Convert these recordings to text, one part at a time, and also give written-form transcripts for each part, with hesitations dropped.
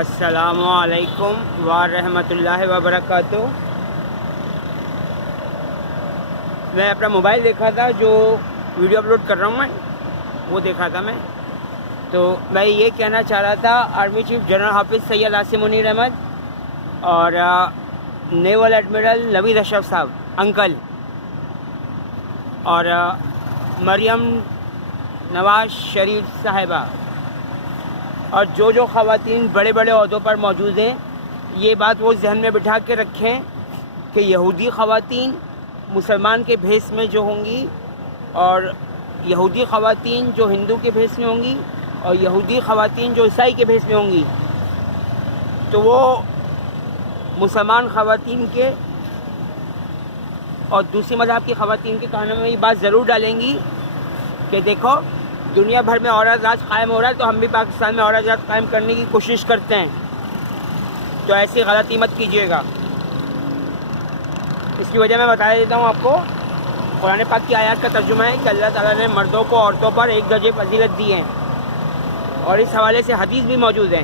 السلام علیکم ورحمۃ اللہ وبرکاتہ۔ میں اپنا موبائل دیکھا تھا، جو ویڈیو اپلوڈ کر رہا ہوں میں وہ دیکھا تھا میں، تو میں یہ کہنا چاہ رہا تھا آرمی چیف جنرل حافظ سید عاصم منیر احمد اور نیول ایڈمرل نوید اشرف صاحب انکل اور مریم نواز شریف صاحبہ اور جو خواتین بڑے بڑے عہدوں پر موجود ہیں، یہ بات وہ ذہن میں بٹھا کے رکھیں کہ یہودی خواتین مسلمان کے بھیس میں جو ہوں گی، اور یہودی خواتین جو ہندو کے بھیس میں ہوں گی، اور یہودی خواتین جو عیسائی کے بھیس میں ہوں گی، تو وہ مسلمان خواتین کے اور دوسری مذہب کی خواتین کے کانوں میں یہ بات ضرور ڈالیں گی کہ دیکھو، دنیا بھر میں عورت راج قائم ہو رہا ہے، تو ہم بھی پاکستان میں عورت راج قائم کرنے کی کوشش کرتے ہیں، تو ایسی غلطی مت کیجیے گا۔ اس کی وجہ میں بتا دیتا ہوں آپ کو۔ قرآن پاک کی آیات کا ترجمہ ہے کہ اللہ تعالیٰ نے مردوں کو عورتوں پر ایک درجے فضیلت دی ہے، اور اس حوالے سے حدیث بھی موجود ہے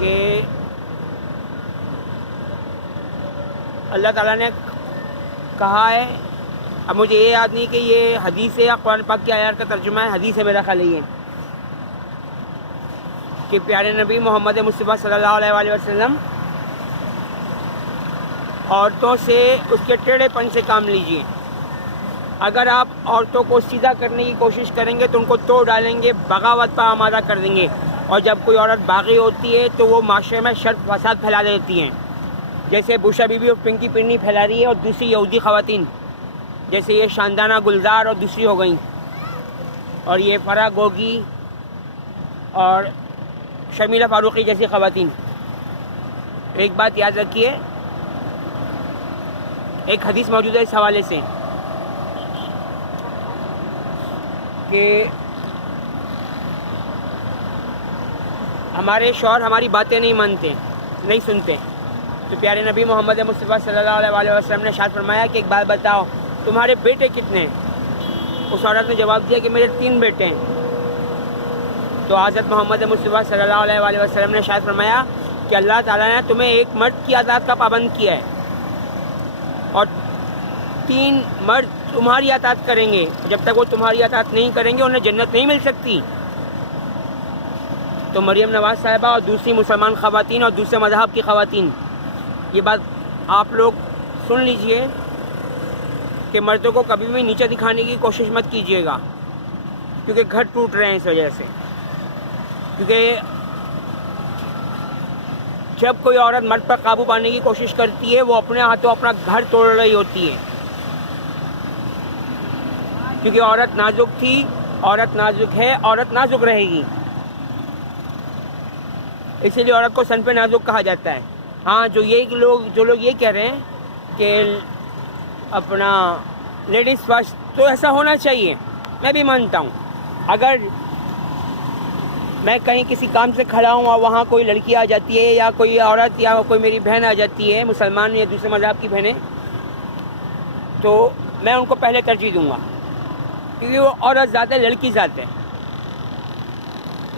کہ اللہ تعالیٰ نے کہا ہے، اب مجھے یہ یاد نہیں کہ یہ حدیث ہے یا قرآن پاک کی آیات کا ترجمہ ہے، حدیث ہے میرا خیال یہ کہ پیارے نبی محمد مصطفیٰ صلی اللہ علیہ وآلہ وسلم عورتوں سے اس کے ٹیڑھے پن سے کام لیجئے۔ اگر آپ عورتوں کو سیدھا کرنے کی کوشش کریں گے تو ان کو توڑ ڈالیں گے، بغاوت پر آمادہ کر دیں گے، اور جب کوئی عورت باغی ہوتی ہے تو وہ معاشرے میں شر فساد پھیلا دیتی ہیں، جیسے بوشا بی بی اور پنکی پنی پھیلا رہی ہے، اور دوسری یہودی خواتین جیسے یہ شاندانہ گلزار اور دوسری ہو گئیں، اور یہ فرا گوگی اور شمیلہ فاروقی جیسی خواتین۔ ایک بات یاد رکھیے، ایک حدیث موجود ہے اس حوالے سے کہ ہمارے شوہر ہماری باتیں نہیں سنتے، تو پیارے نبی محمد مصطفیٰ صلی اللہ علیہ وآلہ وسلم نے ارشاد فرمایا کہ ایک بات بتاؤ، تمہارے بیٹے کتنے ہیں؟ اس عورت نے جواب دیا کہ میرے 3 بیٹے ہیں۔ تو حضرت محمد مصطفیٰ صلی اللہ علیہ وآلہ وسلم نے ارشاد فرمایا کہ اللہ تعالیٰ نے تمہیں ایک مرد کی اطاعت کا پابند کیا ہے، اور 3 مرد تمہاری اطاعت کریں گے، جب تک وہ تمہاری اطاعت نہیں کریں گے انہیں جنت نہیں مل سکتی۔ تو مریم نواز صاحبہ اور دوسری مسلمان خواتین اور دوسرے مذہب کی خواتین، یہ بات آپ لوگ سن لیجئے کہ مردوں کو کبھی بھی نیچے دکھانے کی کوشش مت کیجیے گا، کیونکہ گھر ٹوٹ رہے ہیں اس وجہ سے۔ کیونکہ جب کوئی عورت مرد پر قابو پانے کی کوشش کرتی ہے، وہ اپنے ہاتھوں اپنا گھر توڑ رہی ہوتی ہے، کیونکہ عورت نازک تھی، عورت نازک ہے، عورت نازک رہے گی، اسی لیے عورت کو سن پہ نازک کہا جاتا ہے۔ ہاں، جو لوگ یہ کہہ رہے ہیں کہ اپنا لیڈیز فرسٹ، تو ایسا ہونا چاہیے، میں بھی مانتا ہوں۔ اگر میں کہیں کسی کام سے کھڑا ہوں اور وہاں کوئی لڑکی آ جاتی ہے یا کوئی عورت یا کوئی میری بہن آ جاتی ہے، مسلمان یا دوسرے مذہب کی بہنیں، تو میں ان کو پہلے ترجیح دوں گا، کیونکہ وہ عورت ذات ہے، لڑکی ذات ہے۔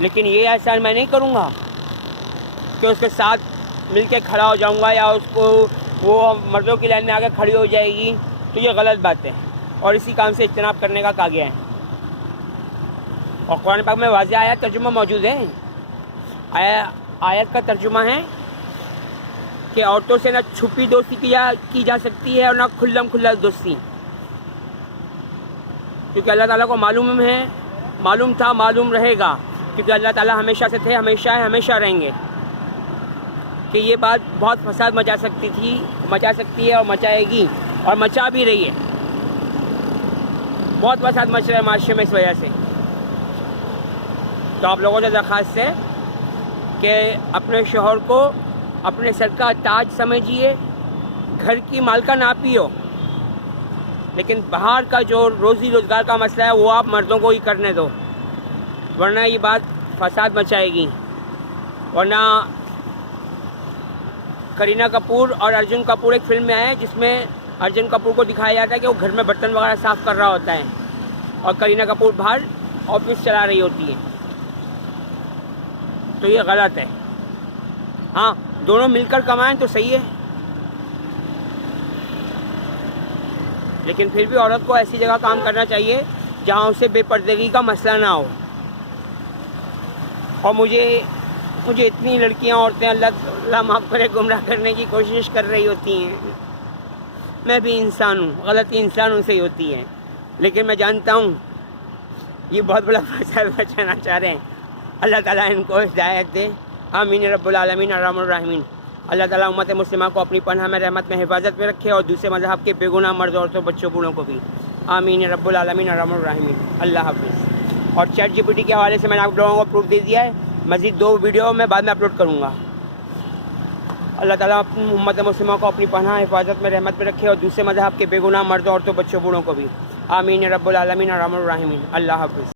لیکن یہ ایسا میں نہیں کروں گا کہ اس کے ساتھ مل کے کھڑا ہو جاؤں گا، یا اس کو وہ مردوں کی لائن میں آگے کھڑی ہو جائے گی، تو یہ غلط بات ہے، اور اسی کام سے اجتناب کرنے کا کہا گیا ہے۔ اور قرآن پاک میں واضح آیت ترجمہ موجود ہے۔ آیت کا ترجمہ ہے کہ عورتوں سے نہ چھپی دوستی کی جا سکتی ہے اور نہ کھلم کھلا دوستی، کیونکہ اللہ تعالیٰ کو معلوم تھا، معلوم رہے گا، کیونکہ اللہ تعالیٰ ہمیشہ سے تھے، ہمیشہ ہے، ہمیشہ رہیں گے، کہ یہ بات بہت فساد مچا سکتی ہے اور مچائے گی، اور مچا بھی رہی ہے۔ بہت فساد مچ رہا ہے معاشرے میں اس وجہ سے۔ تو آپ لوگوں سے درخواست ہے کہ اپنے شوہر کو اپنے سر کا تاج سمجھیے، گھر کی مالکہ نہ پیو، لیکن باہر کا جو روزی روزگار کا مسئلہ ہے وہ آپ مردوں کو ہی کرنے دو، ورنہ یہ بات فساد مچائے گی۔ ورنہ کرینہ کپور اور ارجن کپور ایک فلم میں آئے جس میں ارجن کپور کو دکھایا جاتا ہے کہ وہ گھر میں برتن وغیرہ صاف کر رہا ہوتا ہے، اور کرینہ کپور باہر آفس چلا رہی ہوتی ہے۔ تو یہ غلط ہے. ہاں دونوں مل کر کمائیں تو صحیح ہے، لیکن پھر بھی عورت کو ایسی جگہ کام کرنا چاہیے جہاں اسے بے پردگی کا مسئلہ نہ ہو. اور مجھے اتنی لڑکیاں عورتیں اللہ معاف کرے گمراہ کرنے کی کوشش کر رہی ہوتی ہیں. میں بھی انسان ہوں، غلطی انسانوں سے ہی ہوتی ہے، لیکن میں جانتا ہوں یہ بہت بڑا فساد بچانا چاہ رہے ہیں. اللہ تعالیٰ ان کو ہدایت دے. آمین رب العالمین الرحمن الرحیم. اللہ تعالیٰ امت مسلمہ کو اپنی پناہ میں رحمت میں حفاظت میں رکھے، اور دوسرے مذہب کے بے گناہ مرد عورتوں بچوں بوڑھوں کو بھی. آمین رب العالمین الرحمن الرحیم. اللہ حافظ. اور چیٹ جی پی ٹی کے حوالے سے میں نے آپ لوگوں کو پروف دے دیا ہے. مزید 2 ویڈیو میں بعد میں اپلوڈ کروں گا. اللہ تعالیٰ امت مسلمہ کو اپنی پناہ حفاظت میں رحمت میں رکھے، اور دوسرے مذہب کے بے گناہ مرد عورتوں بچوں بوڑھوں کو بھی. آمین رب العالمین الرحمن الرحیم. اللہ حافظ.